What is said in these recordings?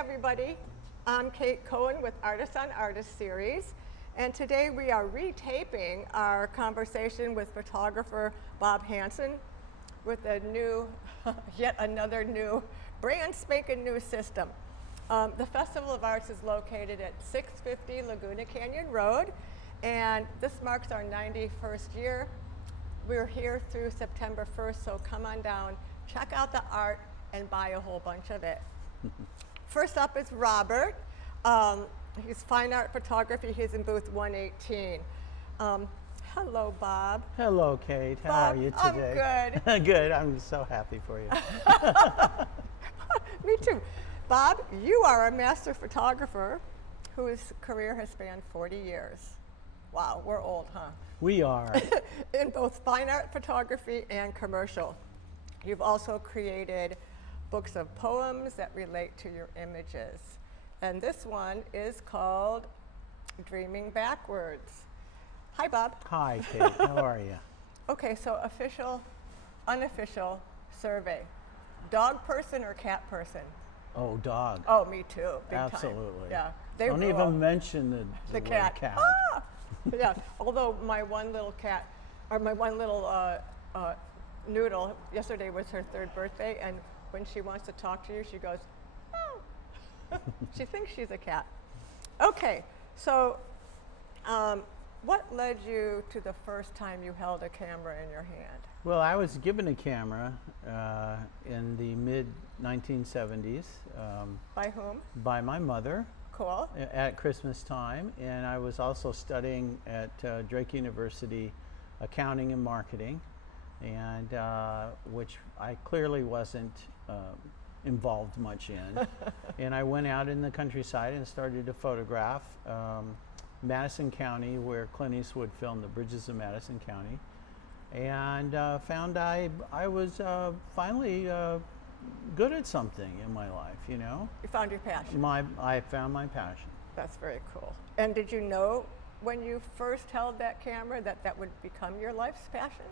everybody. I'm Kate Cohen with Artist on Artist series, and today we are retaping our conversation with photographer Bob Hansen with a new, yet another new, brand spanking new system. The Festival of Arts is located at 650 Laguna Canyon Road, and this marks our 91st year. We're here through September 1st, so come on down, check out the art, and buy a whole bunch of it. First up is Robert. He's fine art photography. He's in booth 118. Hello, Bob. Hello, Kate. How Bob, are you today? I'm good. Good. I'm so happy for you. Me too. Bob, you are a master photographer whose career has spanned 40 years. Wow, we're old, huh? We are. In both fine art photography and commercial. You've also created books of poems that relate to your images. And this one is called Dreaming Backwards. Hi, Bob. Hi, Kate. How are you? Okay, so official, unofficial survey. Dog person or cat person? Oh, dog. Oh, me too. Big Absolutely. Time. Yeah. Don't rule. even mention the word cat. cat. Ah! Yeah. Although my one little cat, or my one little Noodle, yesterday was her 3rd birthday, and when she wants to talk to you, she goes, oh. She thinks she's a cat. Okay, so what led you to the first time you held a camera in your hand? Well, I was given a camera in the mid-1970s. By whom? By my mother. Cool. At Christmas time, and I was also studying at Drake University accounting and marketing, and which I clearly wasn't involved much in. And I went out in the countryside and started to photograph Madison County, where Clint Eastwood filmed The Bridges of Madison County, and found I was finally good at something in my life, you know. You found your passion. I found my passion. That's very cool. And did you know when you first held that camera that that would become your life's passion?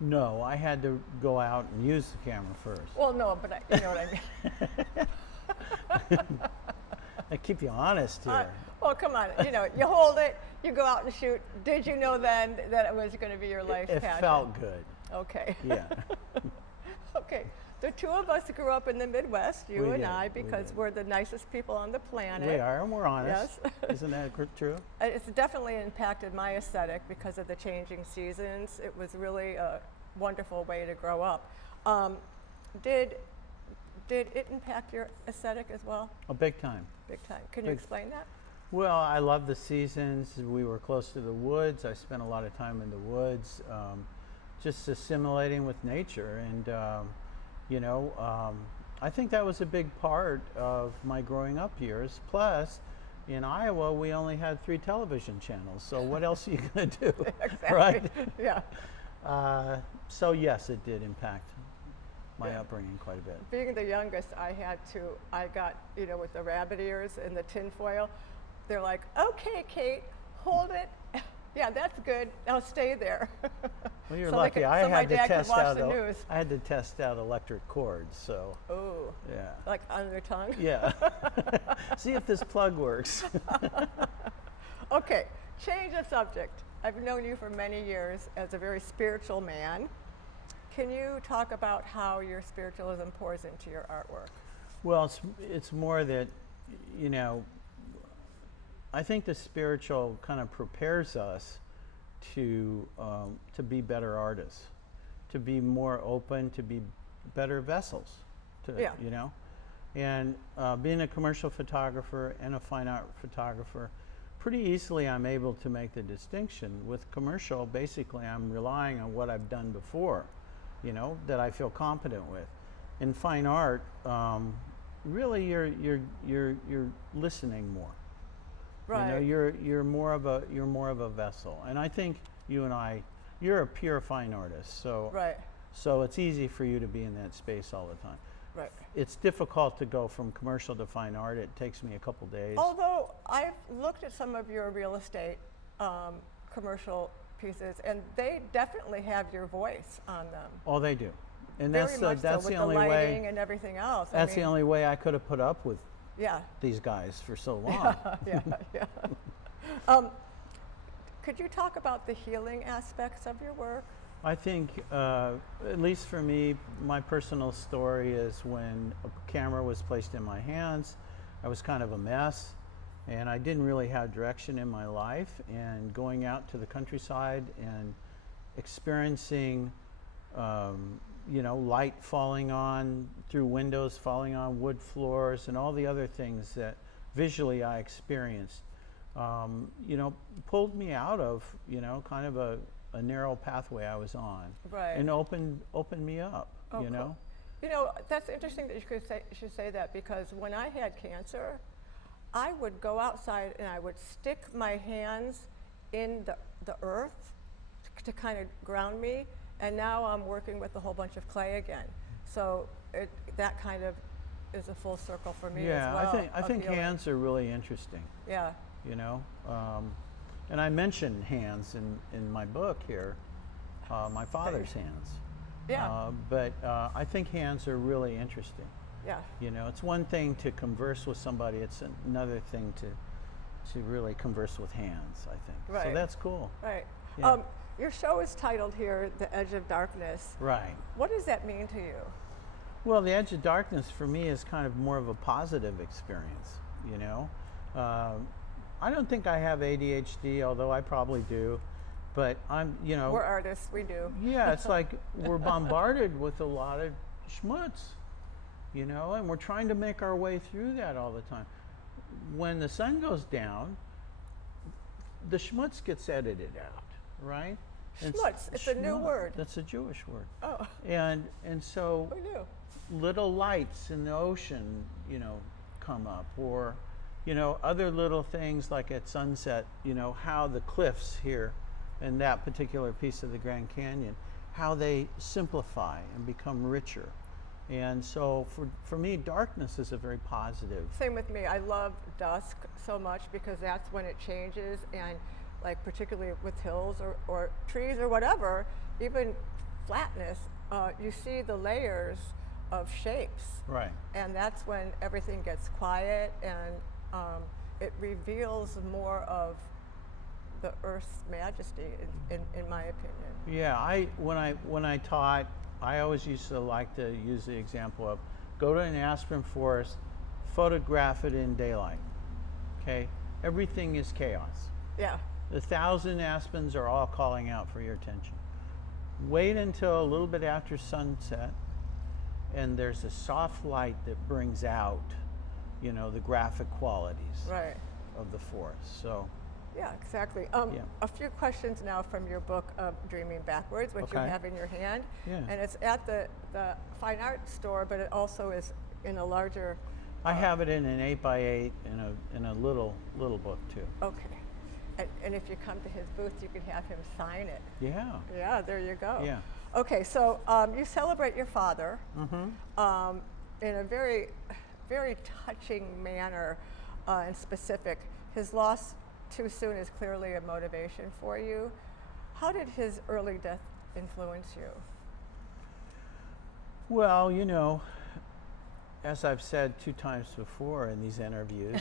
No, I had to go out and use the camera first. Well, no, but you know what I mean. I keep you honest here. Well, come on. You know, you hold it, you go out and shoot. Did you know then that it was going to be your life's passion? It felt good. Okay. Yeah. Okay. The two of us grew up in the Midwest, you and did, I, because we're the nicest people on the planet. We are, and we're honest. Yes. Isn't that true? It's definitely impacted my aesthetic because of the changing seasons. It was really a wonderful way to grow up. Did it impact your aesthetic as well? Oh, big time. Big time. Can you explain that? Well, I love the seasons. We were close to the woods. I spent a lot of time in the woods, just assimilating with nature. And, you know, I think that was a big part of my growing up years. Plus, in Iowa, we only had 3 television channels. So what else are you going to do? Exactly. Right? Yeah. So yes, it did impact my upbringing quite a bit. Being the youngest, I got, you know, with the rabbit ears and the tin foil, they're like, okay, Kate, hold it. Yeah, that's good. I'll stay there. Well, you're so lucky. I had to test out the news. I had to test out electric cords, so. Oh. Yeah. Like on their tongue? Yeah. See if this plug works. Okay, change of subject. I've known you for many years as a very spiritual man. Can you talk about how your spiritualism pours into your artwork? Well, it's more that, you know, I think the spiritual kind of prepares us to be better artists, to be more open, to be better vessels, you know. And being a commercial photographer and a fine art photographer, pretty easily I'm able to make the distinction. With commercial, basically I'm relying on what I've done before, you know, that I feel competent with. In fine art, really you're listening more. Right. You know, you're more of a vessel, and I think you and I, you're a pure fine artist, so right. So it's easy for you to be in that space all the time. Right. It's difficult to go from commercial to fine art. It takes me a couple days. Although I've looked at some of your real estate commercial pieces, and they definitely have your voice on them. Oh, they do. And Very that's much that's so, with the only lighting way and everything else. That's the only way I could have put up with Yeah. these guys for so long. Yeah, yeah. Um, could you talk about the healing aspects of your work? I think, at least for me, my personal story is when a camera was placed in my hands, I was kind of a mess, and I didn't really have direction in my life. And going out to the countryside and experiencing, light falling on through windows, falling on wood floors, and all the other things that visually I experienced, pulled me out of, kind of a narrow pathway I was on, Right. and opened me up. Oh, cool. That's interesting that you should say that, because when I had cancer, I would go outside and I would stick my hands in the earth to kind of ground me, and now I'm working with a whole bunch of clay again. So that kind of is a full circle for me as well. I think hands are really interesting. Yeah. And I mention hands in my book here, my father's hands. Yeah. But I think hands are really interesting. Yeah. It's one thing to converse with somebody, it's another thing to really converse with hands, I think. Right. So that's cool. Right. Yeah. Your show is titled here, The Edge of Darkness. Right. What does that mean to you? Well, the edge of darkness for me is kind of more of a positive experience, I don't think I have ADHD, although I probably do, but We're artists, we do. Yeah, it's like we're bombarded with a lot of schmutz, and we're trying to make our way through that all the time. When the sun goes down, the schmutz gets edited out, right? Schmutz, it's a new word. That's a Jewish word. Oh. And so Who knew? little lights in the ocean, come up, or other little things like at sunset, how the cliffs here in that particular piece of the Grand Canyon, how they simplify and become richer. And so for me, darkness is a very positive. Same with me. I love dusk so much because that's when it changes, and like particularly with hills or trees or whatever, even flatness, you see the layers of shapes. Right. And that's when everything gets quiet, and it reveals more of the earth's majesty, in my opinion. Yeah, when I taught, I always used to like to use the example of go to an aspen forest, photograph it in daylight. Okay, everything is chaos. Yeah. The 1,000 aspens are all calling out for your attention. Wait until a little bit after sunset, and there's a soft light that brings out, the graphic qualities Right. of the forest. So. Yeah, exactly. A few questions now from your book of Dreaming Backwards, which you Okay. have in your hand. Yeah. And it's at the fine art store, but it also is in a larger. I have it in an 8x8 in a little book too. Okay. And if you come to his booth, you can have him sign it. Yeah. Yeah, there you go. Yeah. Okay, so you celebrate your father in a very, very touching manner and specific. His loss too soon is clearly a motivation for you. How did his early death influence you? Well, as I've said 2 times before in these interviews,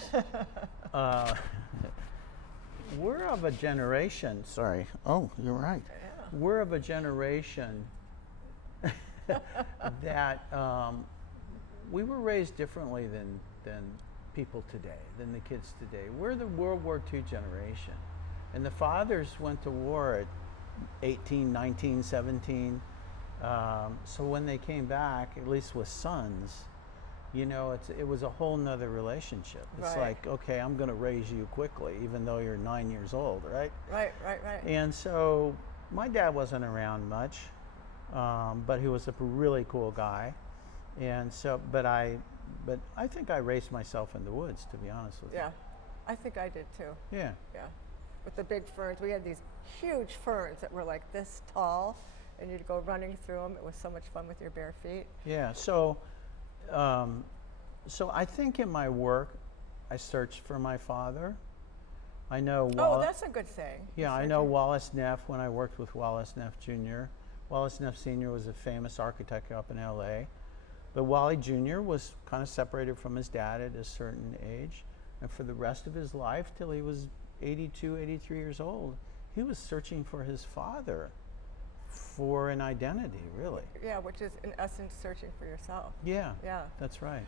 we're of a generation. Sorry. Oh, you're right. Yeah. We're of a generation that we were raised differently than people today, than the kids today. We're the World War II generation, and the fathers went to war at 18, 19, 17. So when they came back, at least with sons, it was a whole nother relationship. It's Right. like, okay, I'm going to raise you quickly, even though you're 9 years old, right? Right. And so my dad wasn't around much, but he was a really cool guy. And so, but I think I raised myself in the woods, to be honest with you. Yeah, I think I did too. Yeah. Yeah, with the big ferns. We had these huge ferns that were like this tall, and you'd go running through them. It was so much fun with your bare feet. Yeah. So I think in my work, I searched for my father. I know. Oh, that's a good thing. Yeah, I know Wallace Neff when I worked with Wallace Neff Jr. Wallace Neff Sr. was a famous architect up in LA. But Wally Jr. was kind of separated from his dad at a certain age. And for the rest of his life, till he was 82, 83 years old, he was searching for his father for an identity, really. Yeah, which is in essence searching for yourself. Yeah, Yeah. that's right.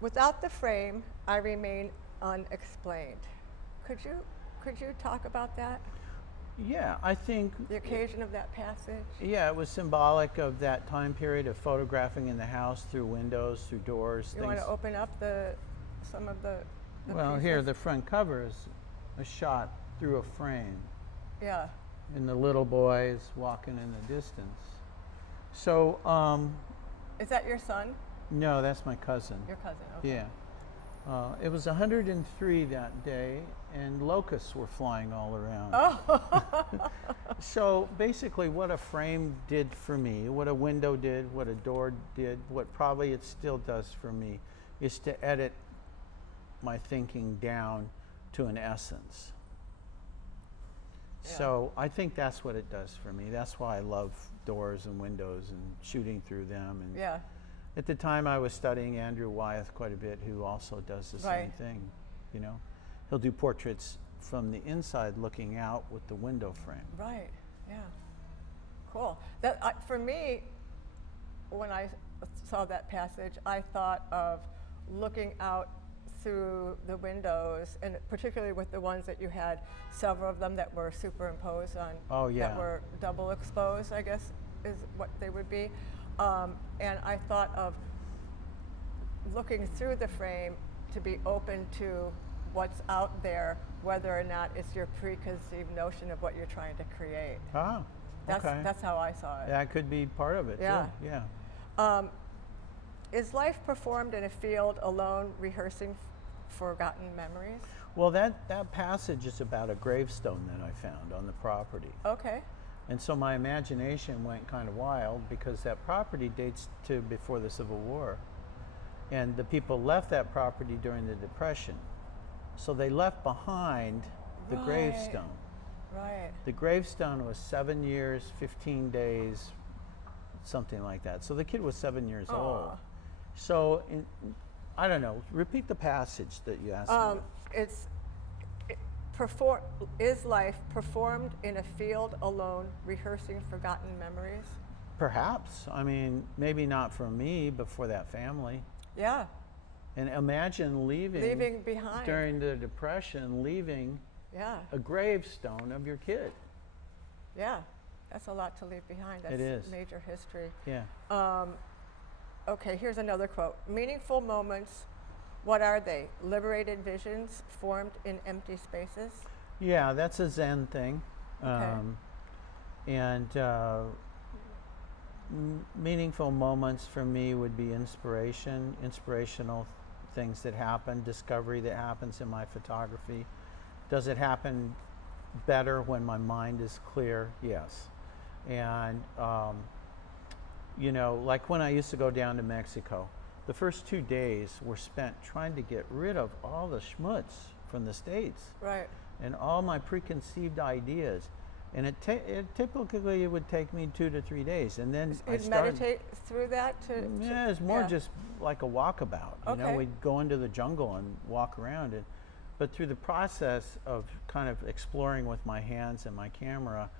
Without the frame, I remain unexplained. Could you talk about that? Yeah, I think, The occasion of that passage? yeah, it was symbolic of that time period of photographing in the house through windows, through doors, You things. want to open up some of the Well, pieces? here, the front cover is a shot through a frame, Yeah. and the little boy is walking in the distance. So, Is that your son? no, that's my cousin. Your cousin, okay. Yeah. It was 103 that day, and locusts were flying all around. Oh, So basically, what a frame did for me, what a window did, what a door did, what probably it still does for me, is to edit my thinking down to an essence. Yeah. So I think that's what it does for me. That's why I love doors and windows and shooting through them. And yeah. at the time, I was studying Andrew Wyeth quite a bit, who also does the same Right. thing. You know, he'll do portraits from the inside, looking out with the window frame. Right. Yeah. Cool. For me, when I saw that passage, I thought of looking out through the windows, and particularly with the ones that you had, several of them that were superimposed on, Oh, yeah. that were double exposed, I guess is what they would be. And I thought of looking through the frame to be open to what's out there, whether or not it's your preconceived notion of what you're trying to create. Ah, okay. That's how I saw it. That could be part of it, Yeah. too. Yeah. Is life performed in a field alone, rehearsing forgotten memories? Well, that passage is about a gravestone that I found on the property. Okay. And so my imagination went kind of wild, because that property dates to before the Civil War. And the people left that property during the Depression. So they left behind the Right. gravestone. Right. The gravestone was 7 years, 15 days, something like that. So the kid was 7 years old. Aw. So, I don't know, repeat the passage that you asked me. Is life performed in a field alone, rehearsing forgotten memories? Perhaps. I mean, maybe not for me, but for that family. Yeah. And imagine Leaving behind. during the Depression, leaving Yeah. a gravestone of your kid. Yeah. That's a lot to leave behind. That's It is. major history. Yeah. Okay, here's another quote. Meaningful moments, what are they? Liberated visions formed in empty spaces? Yeah, that's a Zen thing. Okay. Meaningful moments for me would be inspirational things that happen, discovery that happens in my photography. Does it happen better when my mind is clear? Yes. And, you know, like when I used to go down to Mexico, the first 2 days were spent trying to get rid of all the schmutz from the States Right. and all my preconceived ideas. And it typically would take me 2 to 3 days, and then I You'd started. meditate through that Yeah, it's more yeah. just like a walkabout. You know, Okay. we'd go into the jungle and walk around it. But through the process of kind of exploring with my hands and my camera,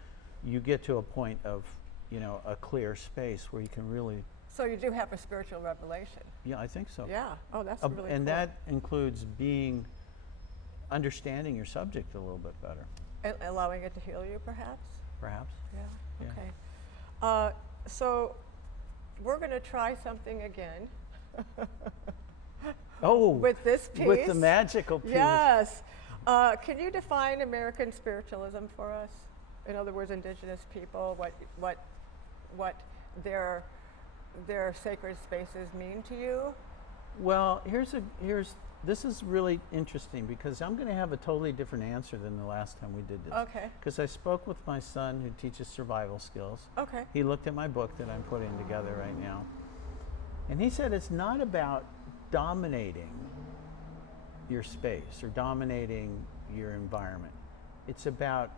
you get to a point of, you know, a clear space where you can really. So you do have a spiritual revelation. Yeah, I think so. Yeah. Oh, that's really And cool. that includes understanding your subject a little bit better, Allowing it to heal you, perhaps? perhaps. Yeah. Yeah. Okay. So we're going to try something again Oh, with this piece. with the magical piece. Yes. Can you define American spiritualism for us? In other words, indigenous people, what their sacred spaces mean to you? Well, this is really interesting, because I'm going to have a totally different answer than the last time we did this. Okay. Because I spoke with my son, who teaches survival skills. Okay. He looked at my book that I'm putting together right now, and he said it's not about dominating your space or dominating your environment. It's about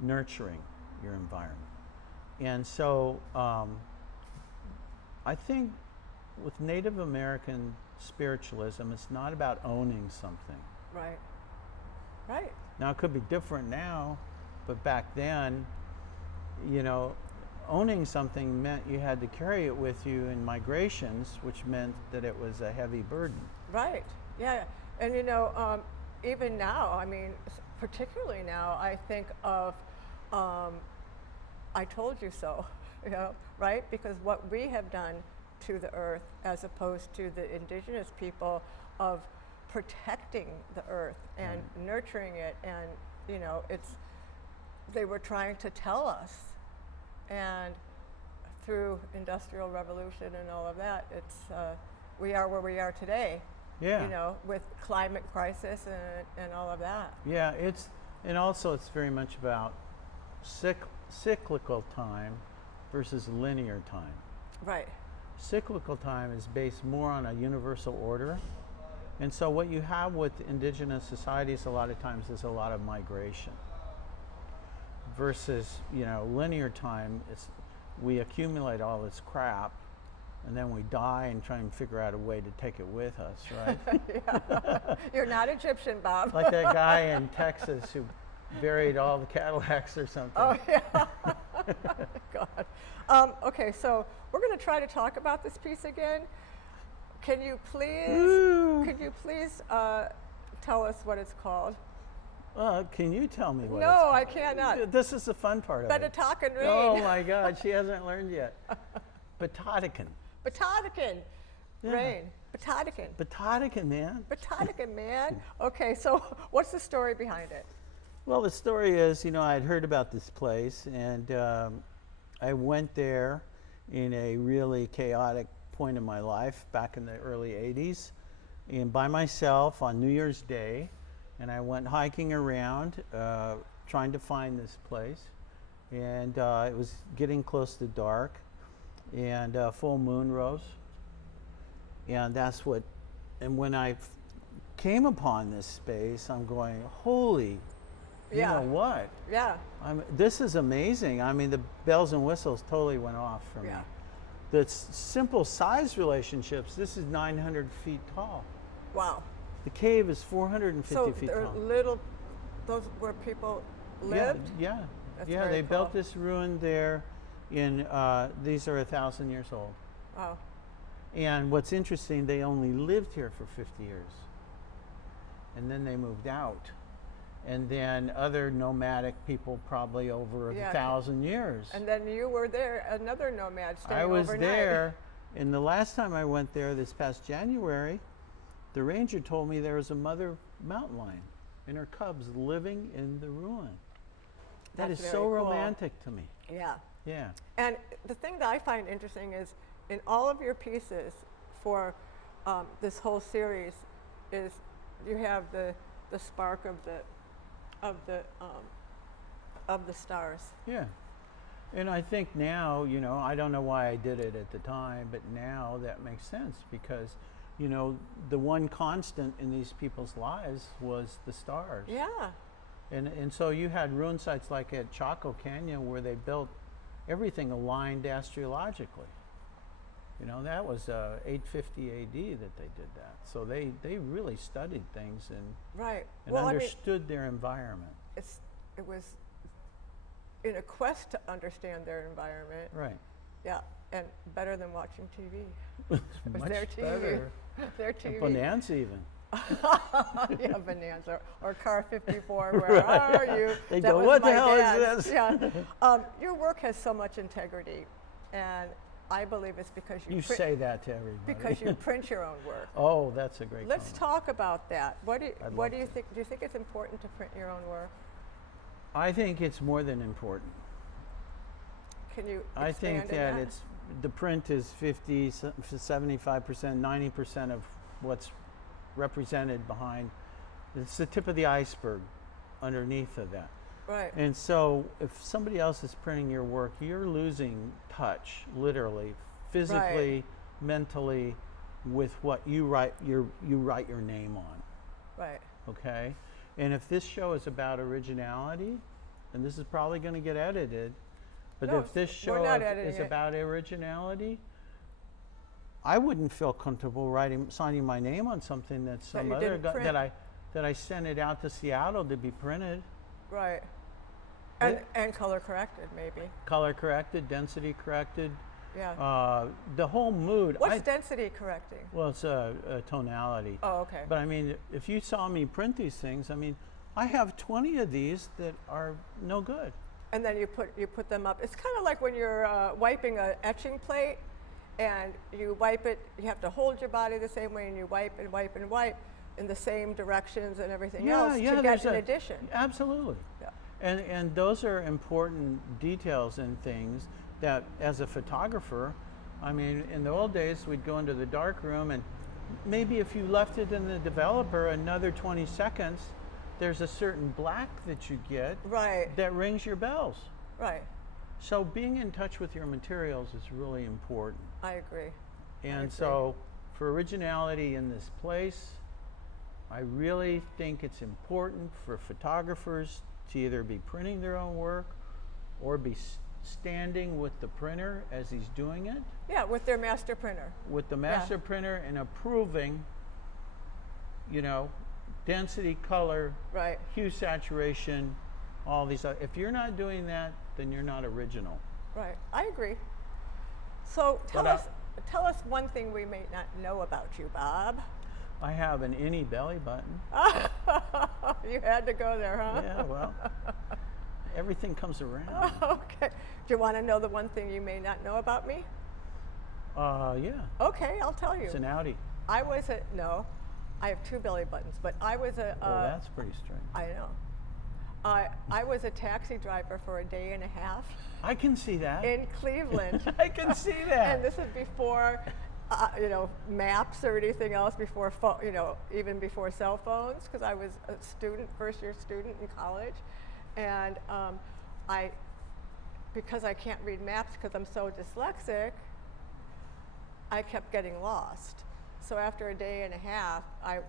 nurturing your environment. And so I think with Native American spiritualism, it's not about owning something. Right. Right. Now, it could be different now, but back then, you know, owning something meant you had to carry it with you in migrations, which meant that it was a heavy burden. Right. Yeah. And you know, even now, I mean, particularly now, I think of I told you so, you know, right? Because what we have done to the earth as opposed to the indigenous people of protecting the earth and nurturing it, and you know, they were trying to tell us, and through industrial revolution and all of that, we are where we are today. Yeah. You know, with climate crisis and all of that. Yeah, and also it's very much about cyclical time versus linear time. Right. Cyclical time is based more on a universal order. And so what you have with indigenous societies a lot of times is a lot of migration. Versus, you know, linear time, we accumulate all this crap and then we die and try and figure out a way to take it with us, right? Yeah. You're not Egyptian, Bob. Like that guy in Texas who buried all the Cadillacs or something. Oh, yeah. God. Okay, so we're going to try to talk about this piece again. Can you please tell us what it's called? Can you tell me what No, I cannot. This is the fun part of Better it. talk and read. Oh my God, she hasn't learned yet. Batodican. Batodican. Yeah. Rain. Batodican. Batodican, man. Batodican, man. Okay, so what's the story behind it? Well, the story is, you know, I'd heard about this place, and I went there in a really chaotic point in my life back in the early 80s, and by myself on New Year's Day, and I went hiking around trying to find this place, and it was getting close to dark, and full moon rose, and when I came upon this space, I'm going, holy, you know what? Yeah. This is amazing. I mean, the bells and whistles totally went off for me. The simple size relationships, this is 900 feet tall. Wow. The cave is 450 feet tall. So those where people lived? Yeah. That's Yeah, very they cool. built this ruin there these are 1,000 years old. Wow. And what's interesting, they only lived here for 50 years. And then they moved out. And then other nomadic people probably over 1,000 years. And then you were there, another nomad staying overnight. I was there, and the last time I went there this past January, the ranger told me there was a mother mountain lion and her cubs living in the ruin. That is so romantic to me. Yeah. Yeah. And the thing that I find interesting is in all of your pieces for this whole series is you have the spark of the stars. Yeah. And I think now, you know, I don't know why I did it at the time, but now that makes sense because, you know, the one constant in these people's lives was the stars. Yeah. And so you had ruin sites like at Chaco Canyon where they built everything aligned astrologically. You know, that was 850 AD that they did that. So they really studied things and understood their environment. It was in a quest to understand their environment. Right. Yeah, and better than watching TV. It was much their TV. better. Their TV. Bonanza even. Yeah, Bonanza or Car 54. Where are you? They That go, was what the my hell dad's." is this? Yeah. Your work has so much integrity, and I believe it's because You say that to everybody. because you print your own work. Oh, that's a great Let's comment. talk about that. What do you to. think? Do you think it's important to print your own work? I think it's more than important. Can you expand I think on that the print is 50, 75%, 90% of what's represented behind. It's the tip of the iceberg underneath of that. Right. And so if somebody else is printing your work, you're losing touch, literally, physically, mentally, with what you write your name on. Right. Okay? And if this show is about originality, and this is probably going to get edited, but No, if this we're show not editing is it. about originality, I wouldn't feel comfortable signing my name on something that some you other didn't guy print. that I sent it out to Seattle to be printed, Right. Yeah. And color corrected, maybe. color corrected, density corrected, Yeah. the whole mood. What's density correcting? Well, it's a tonality. Oh, okay. But I mean, if you saw me print these things, I mean, I have 20 of these that are no good. And then you put them up. It's kind of like when you're wiping an etching plate, and you wipe it. You have to hold your body the same way, and you wipe and wipe and wipe in the same directions and everything else to get an addition. Absolutely. Yeah. And those are important details and things that, as a photographer, I mean, in the old days, we'd go into the dark room, and maybe if you left it in the developer another 20 seconds, there's a certain black that you get Right. that rings your bells. Right. So being in touch with your materials is really important. I agree. And so for originality in this place, I really think it's important for photographers to either be printing their own work or be standing with the printer as he's doing it, Yeah, with their master printer. with the master printer, and approving, you know, density, color, Right. hue, saturation, all these. If you're not doing that, then you're not original. Right. I agree. So tell But, us one thing we may not know about you, Bob. I have an innie belly button. You had to go there, huh? Yeah, well, everything comes around. Okay. Do you want to know the one thing you may not know about me? Yeah, Okay, I'll tell you. it's an Audi. I was no, I have two belly buttons, but I was a. Well, that's pretty strange. I know. I was a taxi driver for a day and a half I can see that. in Cleveland. I can see that. And this is before, you know, maps or anything else. Before, you know, even before cell phones, because I was a student, first-year student in college, and because I can't read maps because I'm so dyslexic, I kept getting lost. So after a day and a half, I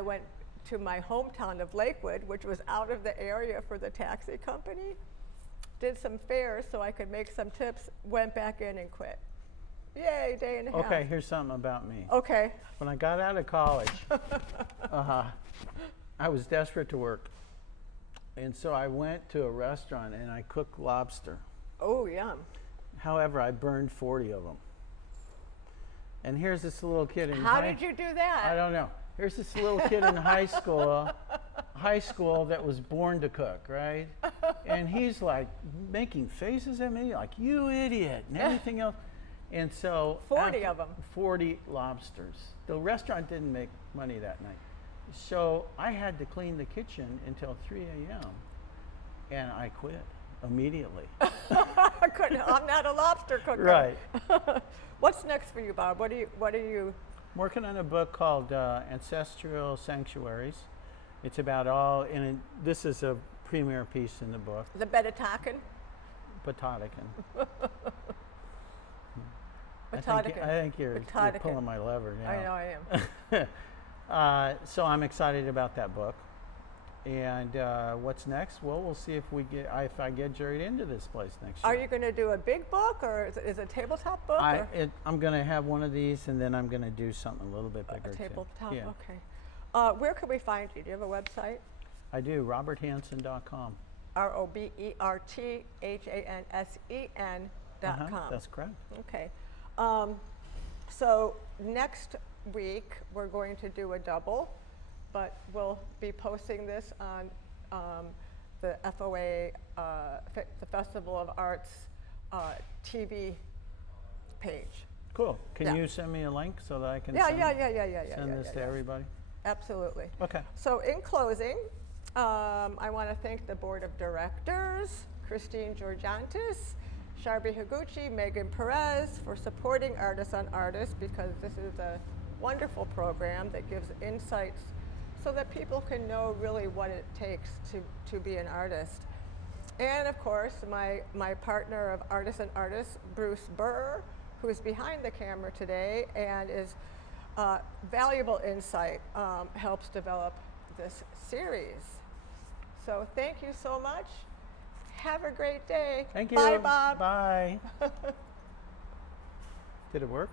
went to my hometown of Lakewood, which was out of the area for the taxi company, did some fares so I could make some tips, went back in and quit. Yay, day and a half. Okay, here's something about me. Okay. When I got out of college, I was desperate to work. And so I went to a restaurant and I cooked lobster. Oh, yum. However, I burned 40 of them. And here's this little kid in How did you do that? I don't know. Here's this little kid in high school that was born to cook, right? And he's like making faces at me like, you idiot, and everything else. And so 40 of them. 40 lobsters. The restaurant didn't make money that night. So I had to clean the kitchen until 3 a.m. and I quit immediately. I'm not a lobster cooker. Right. What's next for you, Bob? What are you? I'm working on a book called Ancestral Sanctuaries. It's about all, and this is a premier piece in the book. The Betatakan? Botanican. I think you're pulling my lever now. I know I am. So I'm excited about that book. And what's next? Well, we'll see if I get Jerry into this place next year. Are you going to do a big book, or is it a tabletop book? I'm going to have one of these, and then I'm going to do something a little bit bigger. A tabletop, Yeah. okay. Where can we find you? Do you have a website? I do, roberthansen.com. RobertHansen.com. That's correct. Okay. So next week we're going to do a double, but we'll be posting this on the FOA, the Festival of Arts TV page. Cool. Can Yeah. you send me a link so that I can Yeah, send send this to everybody? Absolutely. Okay. So in closing, I want to thank the board of directors, Christine Georgiantis, Sharbi Higuchi, Megan Perez, for supporting Artists on Artists, because this is a wonderful program that gives insights so that people can know really what it takes to be an artist. And of course, my partner of Artists on Artists, Bruce Burr, who's behind the camera today and is valuable insight, helps develop this series. So thank you so much. Have a great day. Thank you. Bye, Bob. Bye. Did it work?